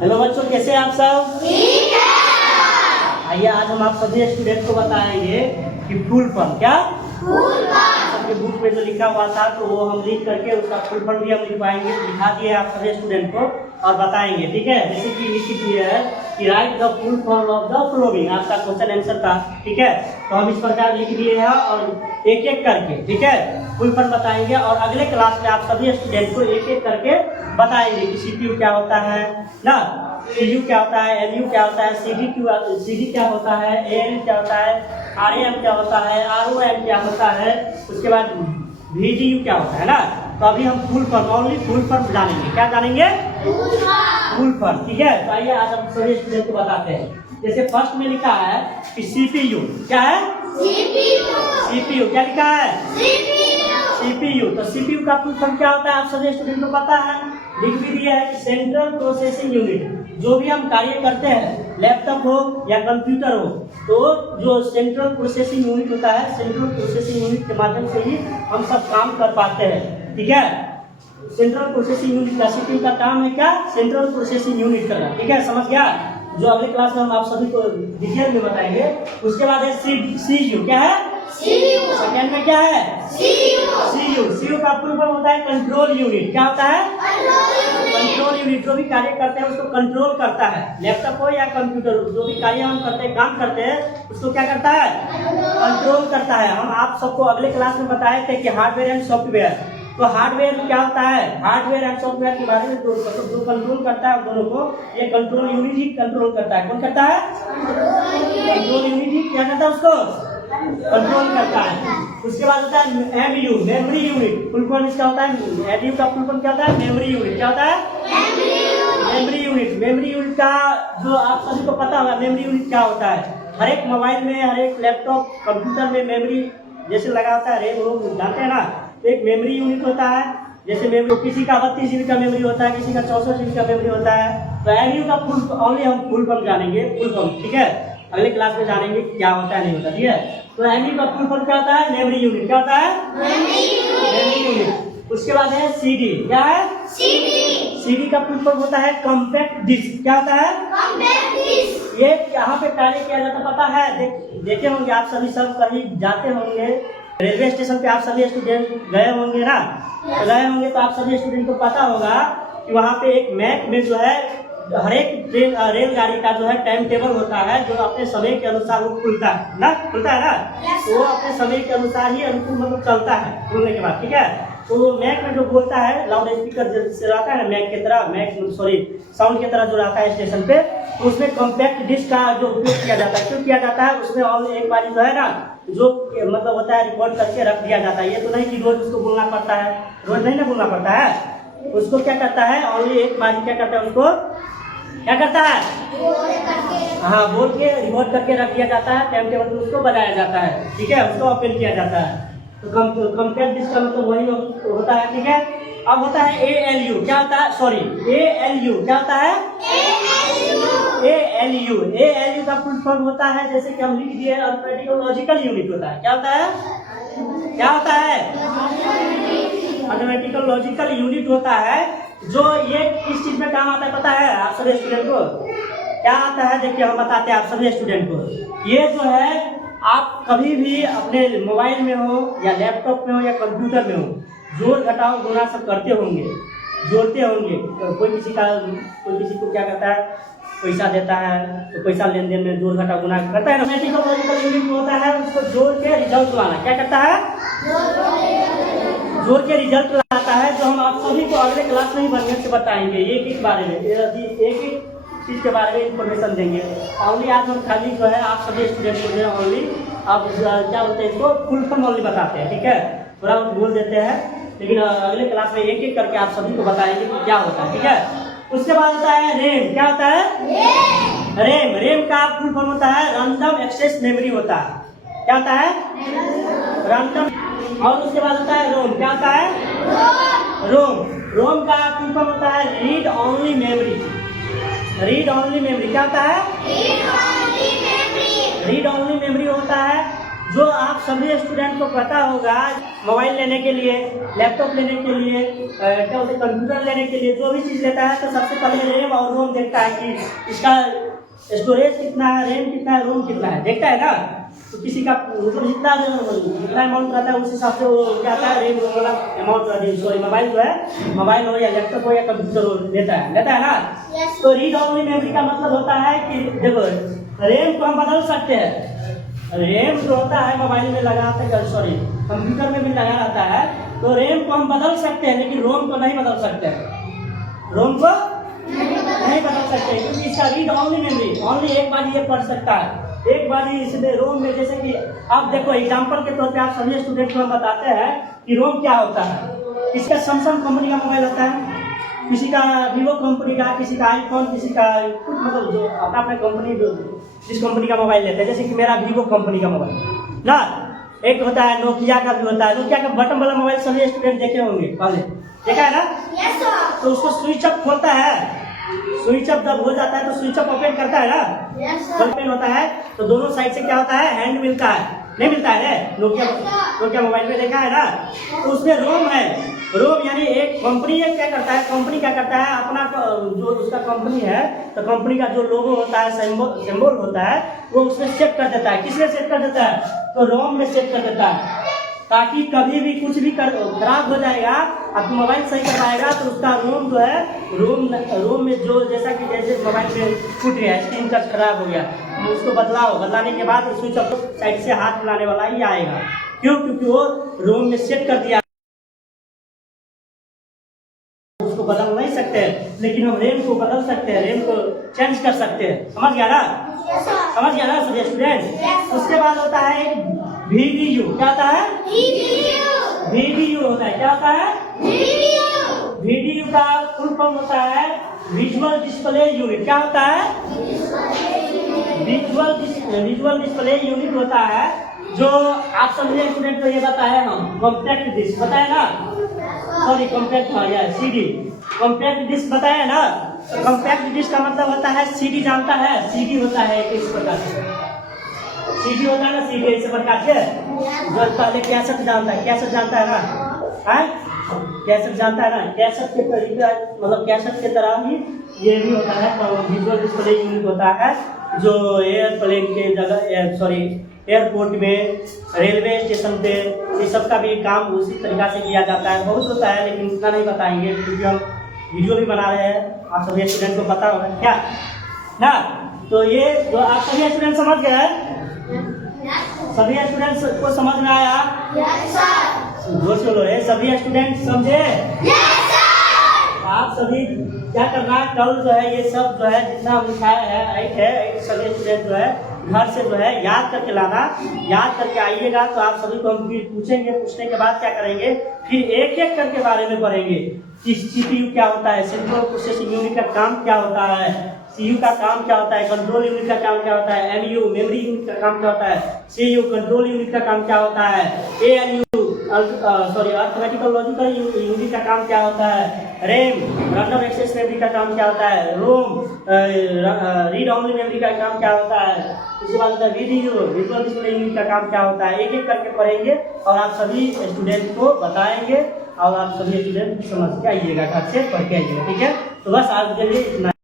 Hello बच्चों, कैसे हैं आप सब? ठीक है। आइए आज हम आप सभी स्टूडेंट को बताएंगे कि फुल फॉर्म क्या सबके बुक में जो लिखा हुआ था तो वो हम लिख करके उसका फुल फॉर्म भी हम लिखवाएंगे, लिखा दिए आप सभी स्टूडेंट को और बताएंगे। ठीक है, जैसे कि लिखित ये है कि right the full form of the following, आपका क्वेश्चन आंसर था। ठीक है, तो हम इस प्रकार लिख दिए हैं और एक एक करके ठीक है फुल फॉर्म बताएंगे और अगले क्लास में आप सभी स्टूडेंट को एक एक करके बताएंगे कि CPU क्या होता है ना, CU क्या होता है, LU क्या होता है, CD क्या होता है, AN क्या होता है, RAM क्या होता है, ROM क्या होता है, उसके बाद VGU क्या होता है ना। तो अभी हम full form only full form जानेंगे। क्या जानेंगे? Full form. ठीक है, तो आइए आज हम सभी स्टूडेंट को बताते हैं। जैसे फर्स्ट में लिखा है कि CPU क्या है? CPU क्या लिखा है? CPU। तो CPU का फुल फॉर्म क्या होता है आप सभी स्टूडेंट को पता है, लिख भी दिया है कि सेंट्रल प्रोसेसिंग यूनिट। जो भी हम कार्य करते हैं, लैपटॉप हो या कंप्यूटर हो, तो जो सेंट्रल प्रोसेसिंग यूनिट होता है, सेंट्रल प्रोसेसिंग यूनिट के माध्यम से ही हम सब काम कर पाते हैं। ठीक है, सेंट्रल प्रोसेसिंग यूनिट का CPU का काम है क्या? सेंट्रल प्रोसेसिंग यूनिट करना। ठीक है, समझ गया? जो अगले क्लास में हम आप सभी को डिटेल में बताएंगे। उसके बाद है CU। क्या है? सेकेंड में क्या है? CU का फुल फॉर्म होता है कंट्रोल यूनिट। क्या होता है? Control unit. जो भी कार्य करते हैं उसको कंट्रोल करता है, लैपटॉप हो या कंप्यूटर हो, जो भी कार्य हम करते हैं, काम करते हैं, उसको क्या करता है? कंट्रोल करता है। हम आप सबको अगले क्लास में बताए थे कि हार्डवेयर एंड सॉफ्टवेयर। तो हार्डवेयर क्या होता है? हार्डवेयर एंड सॉफ्टवेयर के बारे में जो कंट्रोल करता है दोनों को, ये कंट्रोल यूनिट ही कंट्रोल करता है। कौन करता है? कंट्रोल यूनिट ही क्या करता है? उसको कंट्रोल करता है। उसके बाद होता है MU, memory unit. Full form इसका होता है, MU का फुल फॉर्म क्या होता है? Memory unit. क्या होता है? Memory unit. मेमोरी यूनिट का जो आप सभी को पता होगा मेमोरी यूनिट क्या होता है। हर एक मोबाइल में, हर एक लैपटॉप, कंप्यूटर में मेमोरी जैसे लगा होता है, रैम रोम जानते हैं ना, तो एक मेमोरी यूनिट होता है। जैसे मेमोरी किसी का 32 GB का मेमोरी होता है, किसी का 64 GB का मेमोरी होता है। तो MU का फुल ओनली हम फुल फॉर्म जानेंगे, फुल फॉर्म। ठीक है, अगले क्लास में जानेंगे क्या होता है नहीं होता। ठीक है, तो MU का फुल फॉर्म क्या होता है? Memory unit. क्या होता है? Memory unit. उसके बाद है CD। क्या है? CD का फुल फॉर्म होता है कॉम्पैक्ट डिस्क। क्या होता है? ये यहाँ पे कार्य किया जाता पता है? देखे होंगे आप सभी, सब कभी जाते होंगे रेलवे स्टेशन पे, आप सभी स्टूडेंट गए होंगे ना, तो गए होंगे तो आप सभी स्टूडेंट को पता होगा कि वहाँ पे एक मैप में जो है हर एक ट्रेन रेलगाड़ी का जो है टाइम टेबल होता है, जो अपने समय के अनुसार वो खुलता है ना, तो वो अपने समय के अनुसार ही अनुकूल मतलब चलता है खुलने के बाद। ठीक है, तो मैक में जो बोलता है लाउड स्पीकर से रहता है मैक की तरह, साउंड की तरह जो रहता है स्टेशन पे, तो उसमें कॉम्पैक्ट डिस्क का जो उपयोग किया जाता है। क्यों किया जाता है? उसमें और एक बार जो है ना, जो मतलब होता है रिकॉर्ड करके रख दिया जाता है। ये तो नहीं कि रोज उसको बोलना पड़ता है, रोज नहीं ना बोलना पड़ता है। उसको क्या करता है, ओनली एक बार क्या करता है, उसको क्या करता है, हाँ, बोल के रिकॉर्ड करके रख दिया जाता है, टाइम टेबल में उसको बनाया जाता है। ठीक है, उसको ओपन किया जाता है। तो कॉम्पैक्ट डिस्क का मतलब वही होता है। ठीक है, अब होता है ALU। क्या होता है? ALU क्या होता है? ALU का फुल फॉर्म होता है, जैसे कि हम लिख दिए, अर्थमेटिकल लॉजिकल यूनिट होता है। क्या होता है? क्या होता है? अर्थमेटिकल लॉजिकल यूनिट होता है। जो ये किस चीज में काम आता है पता है आप सभी स्टूडेंट को? क्या आता है देखिए, हम बताते हैं आप सभी स्टूडेंट को। ये जो है आप कभी भी अपने मोबाइल में हो या लैपटॉप में हो या कंप्यूटर में हो, जोड़ घटाव गुणा सब करते होंगे, जोड़ते होंगे। कोई किसी को क्या करता है, पैसा देता है, तो पैसा लेन देन में जोड़ घटाव गुणा करता है। मैथमेटिकल लॉजिकल यूनिट होता है, उसको जोड़ के रिजल्ट लाना। क्या करता है? जोड़ के रिजल्ट लाता है, जो हम आप सभी को अगले क्लास में ही बढ़िया से बताएंगे, एक एक बारे में, एक चीज के बारे में इंफॉर्मेशन देंगे। ओनली आज हम खाली जो है आप सभी स्टूडेंट को जो ओनली आप क्या बोलते हैं, इसको फुल फॉर्म ओनली बताते हैं। ठीक है, थोड़ा बोल देते हैं, लेकिन अगले क्लास में एक एक करके आप सभी को बताएंगे कि क्या होता है। ठीक है, उसके बाद होता है रैम। क्या होता है? रैम का फुल फॉर्म होता है रैंडम एक्सेस मेमोरी होता है। क्या होता है? रैंडम। और उसके बाद होता है रोम। क्या होता है? रोम का फुल फॉर्म होता है read only memory. Read only memory क्या होता है? रीड ओनली मेमोरी होता है जो आप सभी स्टूडेंट को पता होगा, मोबाइल लेने के लिए, लैपटॉप लेने के लिए, क्या बोलते कंप्यूटर लेने के लिए, जो भी चीज़ लेता है तो सबसे पहले रैम और रोम देखता है कि इसका स्टोरेज कितना है, रैम कितना है, रोम कितना है, देखता है ना। तो किसी का मतलब जितना अमाउंट रहता है उस हिसाब से वो क्या आता है, रैम रोम वाला अमाउंट। सॉरी, मोबाइल जो है, मोबाइल हो या लैपटॉप हो या कंप्यूटर हो, लेता है ना। तो रीड ओनली मेमोरी का मतलब होता है कि देखो, रैम को हम बदल सकते हैं। रैम जो होता है मोबाइल में लगा, सॉरी कंप्यूटर में भी लगा रहता है, तो रैम को हम बदल सकते हैं, लेकिन रोम को नहीं बदल सकते हैं। रोम को नहीं बदल सकते क्योंकि इसका रीड ओनली मेमोरी, ओनली एक बार ये पढ़ सकता है, एक बार ही। इसलिए रोम में, जैसे कि आप देखो एग्जांपल के तौर पे आप सभी स्टूडेंट को हम बताते हैं कि रोम क्या होता है। इसका सैमसंग कंपनी का मोबाइल होता है, किसी का वीवो कंपनी का, किसी का आईफोन, किसी का कुछ, मतलब जो अपना कंपनी जो जिस कंपनी का मोबाइल लेते हैं। जैसे कि मेरा वीवो कंपनी का मोबाइल ना, एक होता है नोकिया का भी होता है। नोकिया का बटन वाला मोबाइल सभी स्टूडेंट देखे होंगे, पहले देखा है ना। Yes sir. तो उसको स्विच ऑफ खोलता है, स्विच ऑफ जब हो जाता है तो स्विच ऑफ ओपन करता है ना, ओपन होता है तो दोनों साइड से क्या होता है, हैंड मिलता है, नहीं मिलता है नोकिया मोबाइल में देखा है ना। तो उसमें रोम है, रोम यानी एक कंपनी क्या करता है, कंपनी क्या करता है, अपना जो उसका कंपनी है तो कंपनी का जो लोगो होता है, सिंबल होता है, वो उसमें सेट कर देता है। किसमें सेट कर देता है, तो रोम में सेट कर देता है, ताकि कभी भी कुछ भी खराब हो जाएगा, आपको मोबाइल सही कर पाएगा तो उसका रोम जो है, रोम में जो जैसा कि जैसे मोबाइल में टूट गया, स्क्रीन टच खराब हो गया, तो उसको बदलाने के बाद स्विच ऑफ साइड से हाथ मिलाने वाला ही आएगा। क्यों? क्योंकि वो रोम में सेट कर दिया, उसको बदल नहीं सकते हैं, लेकिन हम रैम को बदल सकते हैं, रैम को चेंज कर सकते हैं। समझ गया ना? समझ गया ना सभी स्टूडेंट? उसके बाद होता है एक VDU। क्या होता है? VDU होता है। क्या होता है? VDU का फुल फॉर्म होता है विजुअल डिस्प्ले यूनिट। क्या होता है? विजुअल डिस्प्ले यूनिट होता है, जो आप सभी स्टूडेंट को ये बताया हम, कॉम्पैक्ट डिस्क बताया ना, sorry compact CD, compact disc बताया ना। तो कॉम्पैक्ट डिस्क का मतलब होता है CD, जानता है? CD होता है इस प्रकार से, CD होता है ना, CD इस प्रकार से। जो पहले कैसेट जानता है, कैसेट जानता है ना, है कैसेट जानता है ना, कैसेट के तरीका, मतलब कैसेट के तरह ही ये भी होता है, विजुअल डिस्प्ले यूनिट होता है, जो एयरप्लेन के जगह, सॉरी एयरपोर्ट में, रेलवे स्टेशन पे, ये सब का भी काम उसी तरीका से किया जाता है। बहुत होता है लेकिन इतना नहीं बताएंगे क्योंकि हम वीडियो भी बना रहे हैं, आप सभी स्टूडेंट को पता होगा क्या ना। तो ये जो आप सभी स्टूडेंट समझ गए हैं, सभी स्टूडेंट को समझ में आया? बोलो, सभी स्टूडेंट समझे? आप सभी क्या करना है, कल जो है ये सब जो है जितना लिखाया है सभी स्टूडेंट जो है घर से जो है याद करके लाना, याद करके आइएगा। तो आप सभी को हम फिर पूछेंगे, पूछने के बाद क्या करेंगे, फिर एक एक करके बारे में पढ़ेंगे कि CPU क्या होता है, सेंट्रल प्रोसेसिंग यूनिट का काम क्या होता है, CU का काम क्या होता है, कंट्रोल यूनिट का काम क्या होता है, MU मेमोरी यूनिट का काम क्या होता है, CU कंट्रोल यूनिट का काम क्या होता है, ALU sorry arithmetical logical unit का काम क्या होता है, रैम रैंडम एक्सेस मेमोरी का काम क्या होता है, रोम रीड ओनली मेमोरी का काम क्या होता है, उसके बाद होता है VDU विजुअल डिस्प्ले यूनिट का काम क्या होता है। एक एक करके पढ़ेंगे और आप सभी स्टूडेंट को बताएंगे और आप सभी स्टूडेंट समझ के आइएगा, घर से पढ़ के आइएगा। ठीक है, तो बस आज के लिए इतना।